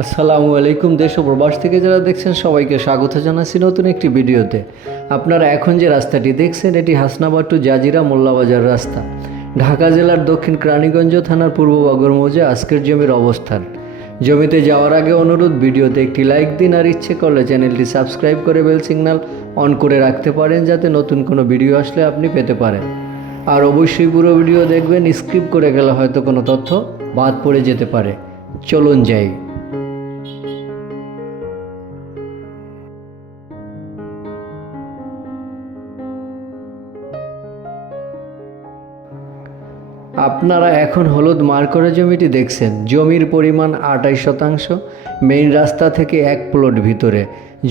আসসালামু আলাইকুম দেশ ও প্রবাস থেকে যারা দেখছেন, সবাইকে স্বাগত জানাচ্ছি নতুন একটি ভিডিওতে। আপনারা এখন যে রাস্তাটি দেখছেন, এটি হাসনাবাদ টু জাজিরা মোল্লাবাজার রাস্তা। ঢাকা জেলার দক্ষিণ ক্রানীগঞ্জ থানার পূর্ব বগর মৌজা আজকের জমির অবস্থান। জমিতে যাওয়ার আগে অনুরোধ, ভিডিওতে একটি লাইক দিন আর ইচ্ছে করলে চ্যানেলটি সাবস্ক্রাইব করে বেল সিগন্যাল অন করে রাখতে পারেন, যাতে নতুন কোনো ভিডিও আসলে আপনি পেতে পারেন। আর অবশ্যই পুরো ভিডিও দেখবেন, স্কিপ করে গেলে হয়তো কোনো তথ্য বাদ পড়ে যেতে পারে। চলুন যাই। আপনারা এখন হলুদ মার্করে জমিটি দেখছেন। জমির পরিমাণ আটাইশ শতাংশ, মেইন রাস্তা থেকে এক প্লট ভিতরে।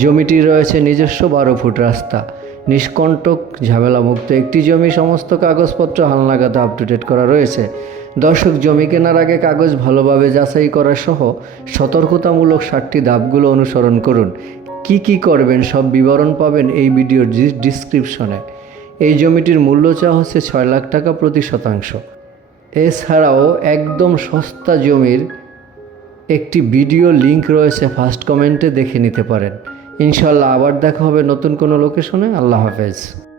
জমিটি রয়েছে নিজস্ব বারো ফুট রাস্তা। নিষ্কণ্টক, ঝামেলামুক্ত একটি জমি সমস্ত কাগজপত্র হালনাগাদে আপ টু ডেট করা রয়েছে। দর্শক, জমি কেনার আগে কাগজ ভালোভাবে যাচাই করা সহ সতর্কতামূলক ষাটটি ধাপগুলো অনুসরণ করুন। কি কি করবেন সব বিবরণ পাবেন এই ভিডিওর ডিসক্রিপশনে এই জমিটির মূল্য চাওয়া হচ্ছে ছয় লাখ টাকা প্রতি শতাংশ। এছাড়াও একদম সস্তা জমির একটি ভিডিও লিংক রয়েছে, ফার্স্ট কমেন্টে দেখে নিতে পারেন। ইনশাল্লাহ আবার দেখা হবে নতুন কোনো লোকেশনে। আল্লাহ হাফেজ।